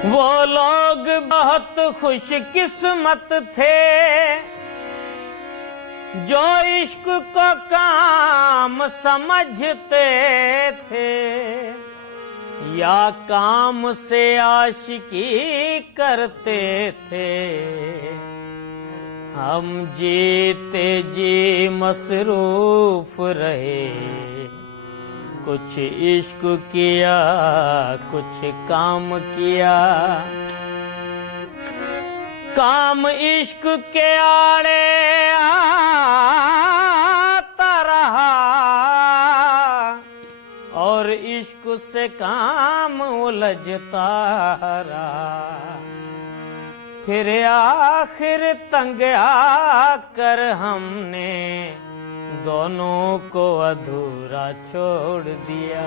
वो लोग बहुत खुश किस्मत थे जो इश्क को काम समझते थे, या काम से आशिकी करते थे। हम जीते जी मसरूफ रहे, कुछ इश्क किया कुछ काम किया। काम इश्क के आड़े आता रहा और इश्क से काम उलझता रहा। फिर आखिर तंग आकर हमने दोनों को अधूरा छोड़ दिया।